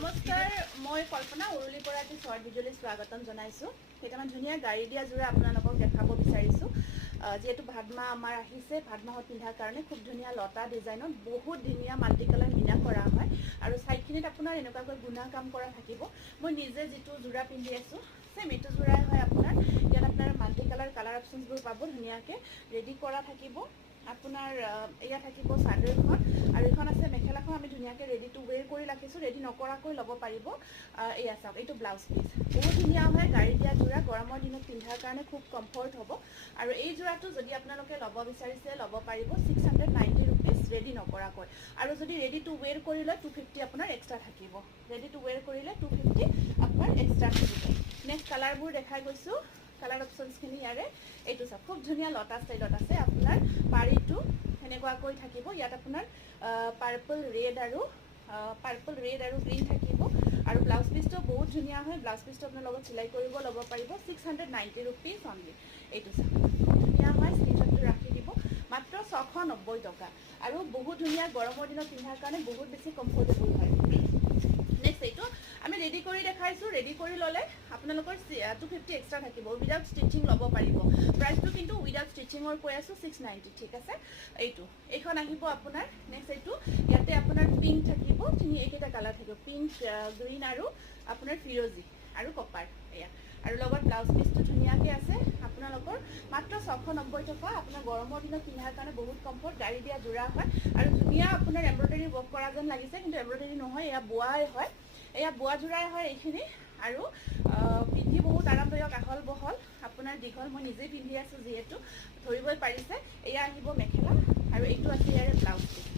নমস্কাৰ, মই কল্পনা উৰুলিৰ পৰা এটি শৰ্ট ভিডিঅ'লৈ স্বাগতম জনাইছোঁ। কেইটামান ধুনীয়া গাড়ী দিয়া যোৰা আপোনালোকক দেখাব বিচাৰিছোঁ। যিহেতু ভাদ মাহ আমাৰ আহিছে, ভাদ মাহত পিন্ধাৰ কাৰণে খুব ধুনীয়া লতা ডিজাইনত বহুত ধুনীয়া মাল্টি কালাৰ মিনা কৰা হয় আৰু ছাইডখিনিত আপোনাৰ এনেকুৱাকৈ গুণা কাম কৰা থাকিব। মই নিজে যিটো যোৰা পিন্ধি আছোঁ চেম এইটো যোৰাই হয় আপোনাৰ। ইয়াত আপোনাৰ মাল্টি কালাৰ অপশ্যনছবোৰ পাব, ধুনীয়াকৈ ৰেডি কৰা থাকিব। আপোনাৰ এয়া থাকিব চাদৰখন আৰু এইখন আছে মেখেলাখন। আমি ধুনীয়াকৈ ৰেডি টু ৱেৰ কৰি ৰাখিছোঁ, ৰেডি নকৰাকৈ ল'ব পাৰিব। এয়া চাওক, এইটো ব্লাউজ পিচ বহুত ধুনীয়া হয়। গাড়ী দিয়া যোৰা, গৰমৰ দিনত পিন্ধাৰ কাৰণে খুব কমফৰ্ট হ'ব। আৰু এই যোৰাটো যদি আপোনালোকে ল'ব বিচাৰিছে ল'ব পাৰিব 690 ৰুপিজ ৰেডি নকৰাকৈ। আৰু যদি ৰেডি টু ৱেৰ কৰি লয় 250 আপোনাৰ এক্সট্ৰা থাকিব। ৰেডি টু ৱেৰ কৰিলে 250 আপোনাৰ এক্সট্ৰা থাকিব। নেক্সট কালাৰবোৰ দেখাই গৈছোঁ, কালাৰ অপশ্যনছখিনি ইয়াৰে। এইটো চাওক, খুব ধুনীয়া লতা ষ্টাইলত আছে। আপোনাৰ পাৰীটো সেনেকুৱাকৈ থাকিব। ইয়াত আপোনাৰ পাৰ্পল ৰেড আৰু গ্ৰীণ থাকিব। আৰু ব্লাউজ পিচটো বহুত ধুনীয়া হয়। ব্লাউজ পিচটো আপোনাৰ লগত চিলাই কৰিব ল'ব পাৰিব 690 ৰুপিজ অনলি। এইটো চাওক, ধুনীয়া হয়, স্ক্ৰীনশ্বটটো ৰাখি দিব। মাত্ৰ 690 টকা আৰু বহুত ধুনীয়া, গৰমৰ দিনত পিন্ধাৰ কাৰণে বহুত বেছি কমফৰ্টেবল হয়। নেক্সট এইটো আমি ৰেডি কৰি দেখাইছোঁ। ৰেডি কৰি ল'লে আপোনালোকৰ 250 এক্সট্ৰা থাকিব। উইদাউট ষ্টিচিং ল'ব পাৰিব। প্ৰাইচটো কিন্তু উইদাউট ষ্টিচিঙৰ কৈ আছোঁ 690, ঠিক আছে। এইখন আহিব আপোনাৰ। নেক্সট এইটো, ইয়াতে আপোনাৰ পিংক থাকিব, এইকেইটা কালাৰ থাকিব, পিংক, গ্ৰীণ আৰু আপোনাৰ ফিৰজি আৰু কপাৰ। এয়া আৰু লগত ব্লাউজ পিচটো ধুনীয়াকৈ আছে আপোনালোকৰ। মাত্ৰ 690 টকা। আপোনাৰ গৰমৰ দিনত পিন্ধাৰ কাৰণে বহুত কমফৰ্ট। গাড়ী দিয়া যোৰা হয় আৰু ধুনীয়া আপোনাৰ এম্ব্ৰইডাৰী ৱৰ্ক কৰা যেন লাগিছে, কিন্তু এম্ব্ৰইডাৰী নহয়, এয়া বোৱাই হয়। এয়া বোৱা যোৰাই হয় এইখিনি। আৰু পিন্ধি বহুত আৰামদায়ক, আহল বহল, আপোনাৰ দীঘল। মই নিজেই পিন্ধি আছোঁ যিহেতু ধৰিবই পাৰিছে। এয়া আহিব মেখেলা আৰু এইটো আছে ইয়াৰে ব্লাউজ পিচ,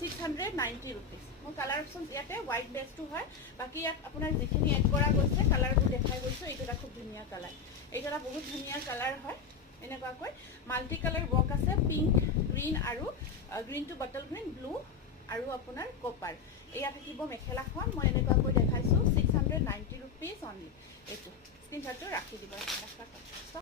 690 ৰুপিজ। মোৰ কালাৰ অপশ্যনছ ইয়াতে হোৱাইট বেচটো হয়। বাকী ইয়াত আপোনাৰ যিখিনি এড কৰা গৈছে কালাৰবোৰ দেখাই গৈছোঁ। এইটো এটা খুব ধুনীয়া কালাৰ, এইটো এটা বহুত ধুনীয়া কালাৰ হয়। এনেকুৱাকৈ মাল্টি কালাৰ ৱৰ্ক আছে, পিংক, গ্ৰীণ আৰু green to bottle green, blue আৰু আপোনাৰ কপাৰ। এয়া থাকিব মেখেলাখন। মই